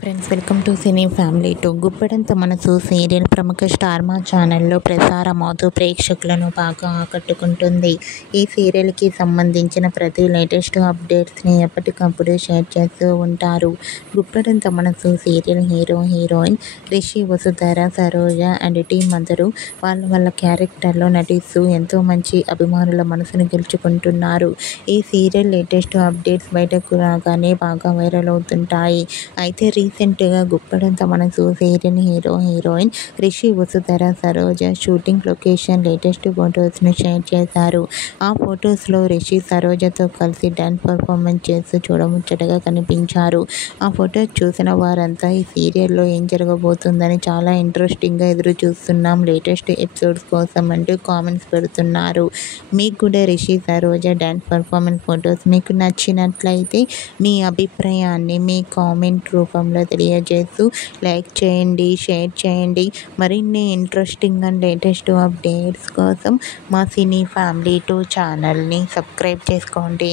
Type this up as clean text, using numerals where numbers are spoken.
Friends, welcome to cine family two. Guppedantha మనసు serial ప్రముఖ star మా ఛానల్లో ప్రసారమవుతూ ప్రేక్షకులను బాగా ఆకట్టుకుంటుంది. ఈ సీరియల్కి సంబంధించిన ప్రతి లేటెస్ట్ అప్డేట్స్ని ఎప్పటికప్పుడు షేర్ చేస్తూ ఉంటారు. గుప్పెడంత మనసు serial hero heroine Rishi, Vasudhara, Saroja and team అందరూ వాళ్ళ క్యారెక్టర్లో నటిస్తూ ఎంతో మంచి అభిమానుల మనసును గెలుచుకుంటున్నారు. ఈ సీరియల్ లేటెస్ట్ అప్డేట్స్ బయటకు రాగానే బాగా వైరల్ అవుతుంటాయి. అయితే రీసెంట్గా గుప్పెడంత మనసు serial hero heroine Rishi, Vasudhara, Saroja shooting location latest ఫొటోస్ను షేర్ చేశారు. ఆ ఫొటోస్లో రిషి సరోజతో కలిసి డాన్స్ పర్ఫార్మెన్స్ చేస్తూ చూడముచ్చటగా కనిపించారు. ఆ ఫొటోస్ చూసిన వారంతా ఈ సీరియల్లో ఏం జరగబోతుందని చాలా ఇంట్రెస్టింగ్గా ఎదురు చూస్తున్నాం లేటెస్ట్ ఎపిసోడ్స్ కోసం అంటూ కామెంట్స్ పెడుతున్నారు. మీకు కూడా Rishi, Saroja dance performance photos మీకు నచ్చినట్లయితే మీ అభిప్రాయాన్ని మీ కామెంట్ రూపంలో తెలియజేస్తూ లైక్ చేయండి, షేర్ చేయండి. మరిన్ని ఇంట్రెస్టింగ్ అండ్ లేటెస్ట్ అప్డేట్స్ కోసం మా సినీ ఫ్యామిలీ 2 ఛానల్ని సబ్స్క్రైబ్ చేసుకోండి.